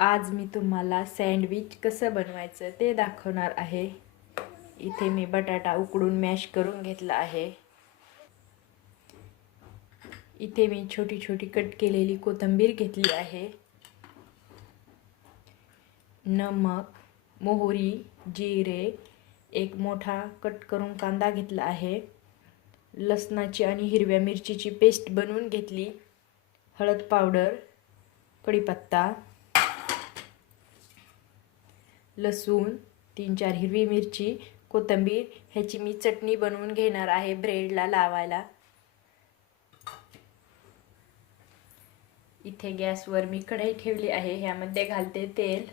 आज मी तुम्हाला सँडविच कसं बनवायचं ते दाखवणार आहे. इथे मी बटाटा उकडून मॅश करून घेतला आहे. इथे मी छोटी छोटी कट केलेली कोथिंबीर घेतली आहे. नमक मोहरी जिरे एक मोठा कट करून कांदा घेतला आहे. लसणाची आणि हिरव्या मिरचीची पेस्ट बनवून घेतली. हळद पावडर कढीपत्ता लसूण तीन चार हिरवी मिरची कोथिंबीर ह्याची मी चटणी बनवून घेणार आहे ब्रेडला लावायला. इथे गॅसवर मी कढई ठेवली आहे ह्यामध्ये घालते तेल.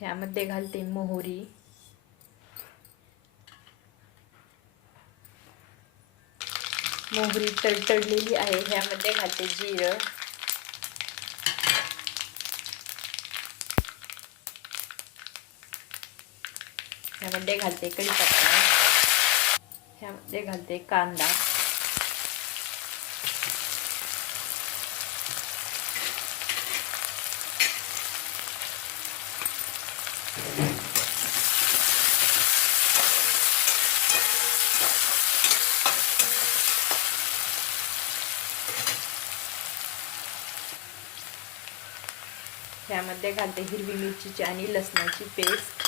ह्यामध्ये घालते मोहरी. मोहरी तडतडलेली आहे. ह्यामध्ये घालते जिरं. ह्यामध्ये घालते कढीपत्ता. ह्यामध्ये घालते कांदा. ह्यामध्ये घालते हिरवी मिरचीची आणि लसणाची पेस्ट.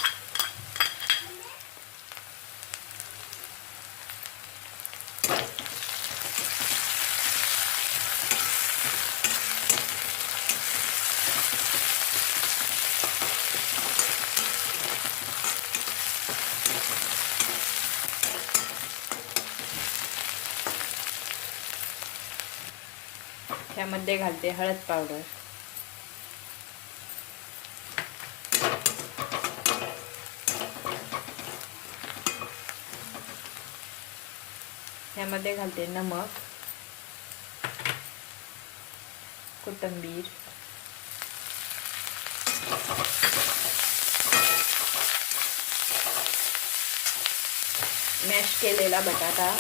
त्यामध्ये घालते हळद पावडर. ह्यामध्ये घालते नमक कोथिंबीर मॅश केलेला बटाटा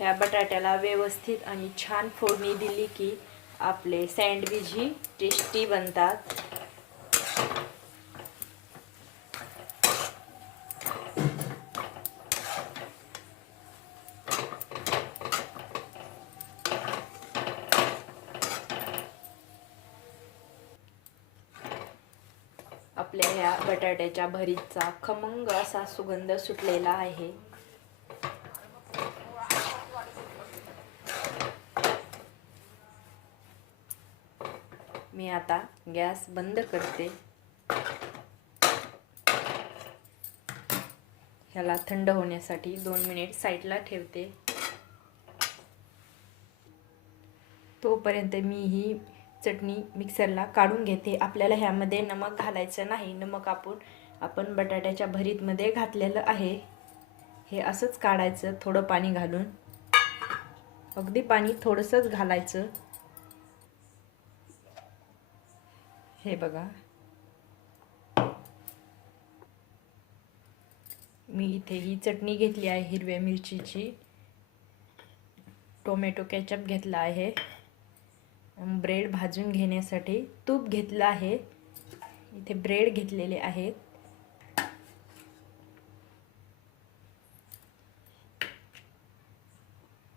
ह्या बटाट्याला व्यवस्थित आणि छान फोडणी दिली की आपले सँडविच ही टेस्टी बनतात. आपल्या ह्या बटाट्याच्या भरीतचा खमंग असा सुगंध सुटलेला आहे. मी आता गॅस बंद करते. ह्याला थंड होण्यासाठी दोन मिनिट साईडला ठेवते. तोपर्यंत मी ही चटणी मिक्सरला काढून घेते. आपल्याला ह्यामध्ये नमक घालायचं नाही. नमक आपण आपण बटाट्याच्या भरीतमध्ये घातलेलं आहे. हे असंच काढायचं. थोडं पाणी घालून. अगदी पाणी थोडंसंच घालायचं. हे बघा. मी इथे ही चटणी घेतली आहे हिरव्या मिरचीची. टोमॅटो कॅचअप घेतला आहे. ब्रेड भाजून घेण्यासाठी तूप घेतलं आहे. इथे ब्रेड घेतलेले आहेत.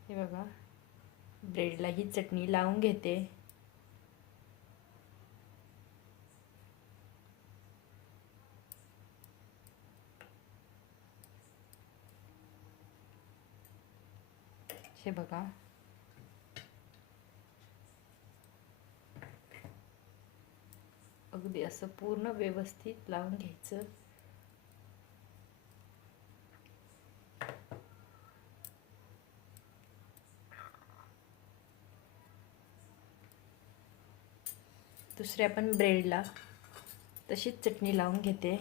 हे बघा. ब्रेडला ही चटणी लावून घेते. हे बघा. अगदी असं पूर्ण व्यवस्थित लावून घ्यायचं. दुसऱ्या पण ब्रेडला तशीच चटणी लावून घेते.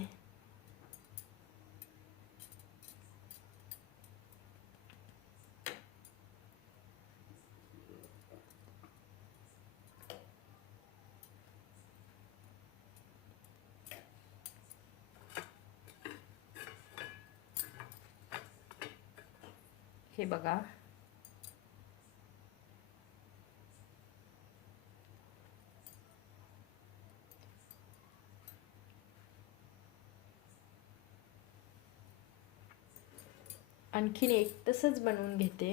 हे बघा. आणखीन एक तसंच बनवून घेते.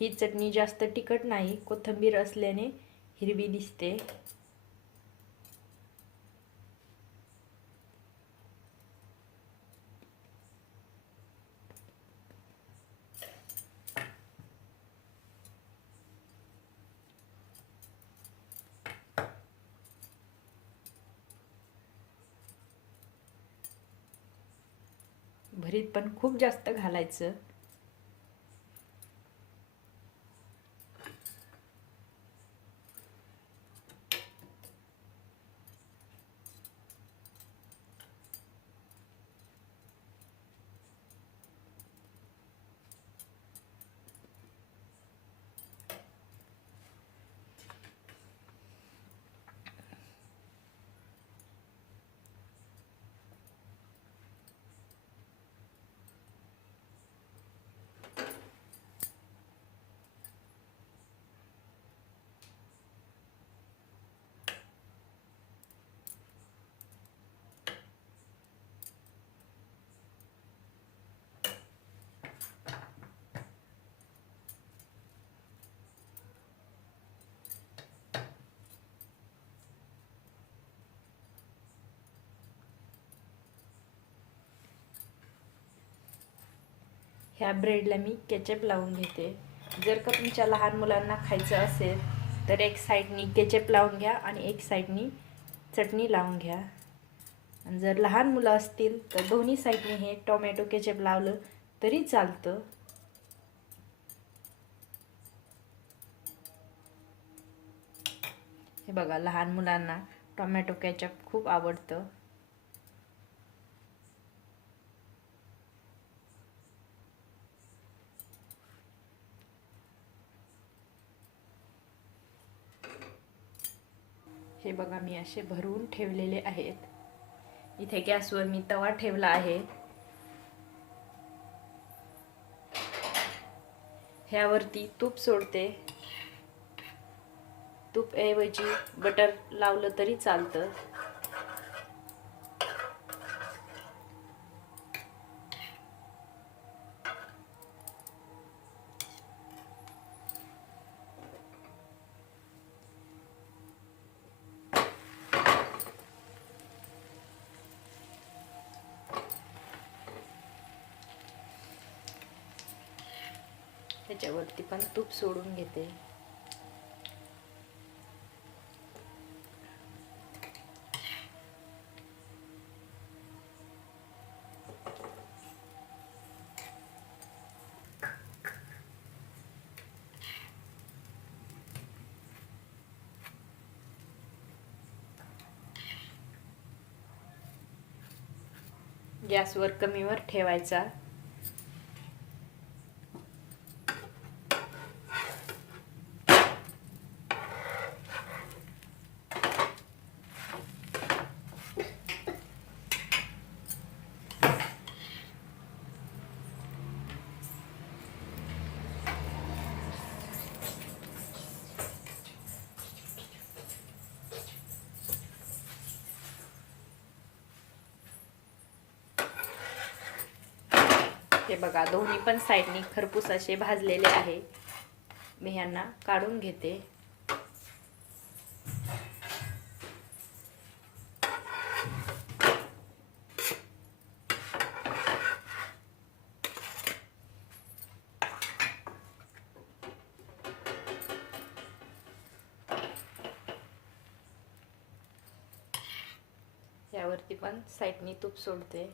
ही चटणी जास्त तिखट नाही कोथिंबीर असल्याने हिरवी दिसते. भरीत पण खूप जास्त घालायचं. ह्या ब्रेडला मी केचप लावून घेते. जर का तुमच्या लहान मुलांना खायचं असेल तर एक साईडनी केचप लावून घ्या आणि एक साईडनी चटणी लावून घ्या. आणि जर लहान मुलं असतील तर दोन्ही साईडने हे टोमॅटो केचप लावलं तरी चालतं. हे बघा लहान मुलांना टोमॅटो केचप खूप आवडतं. हे बघा मी असे भरून ठेवलेले आहेत. इथे गॅसवर मी तवा ठेवला आहे. ह्यावरती तूप सोडते. तूप ऐवजी बटर लावलं तरी चालतं. त्याच्यावरती पण तूप सोडून घेते. गॅसवर कमीवर ठेवायचा. हे बघा दोन्ही पण साईडनी खरपूस असे भाजलेले आहे. मी ह्यांना काढून घेते. यावरती पण साईडनी तूप सोडते.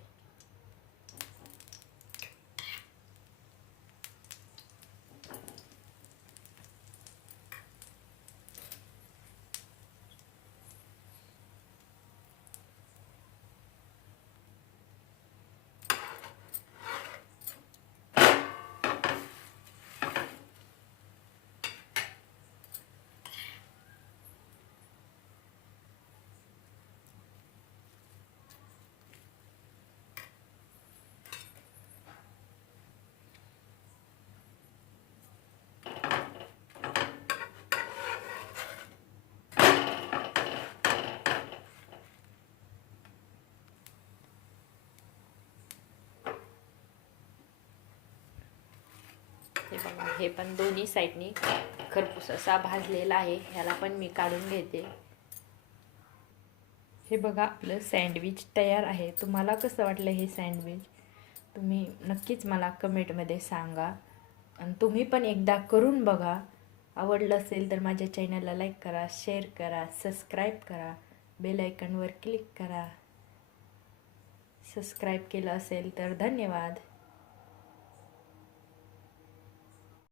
बघा हे पण दोन्ही साईडनी खरपूस असा भाजलेला आहे. ह्याला पण मी काढून घेते. हे बघा आपलं सँडविच तयार आहे. तुम्हाला कसं वाटलं हे सँडविच? तुम्ही नक्कीच मला कमेंटमध्ये सांगा. आणि तुम्ही पण एकदा करून बघा. आवडलं असेल तर माझ्या चॅनलला लाईक करा शेअर करा सबस्क्राईब करा बेल आयकनवर क्लिक करा. सबस्क्राईब केलं असेल तर धन्यवाद.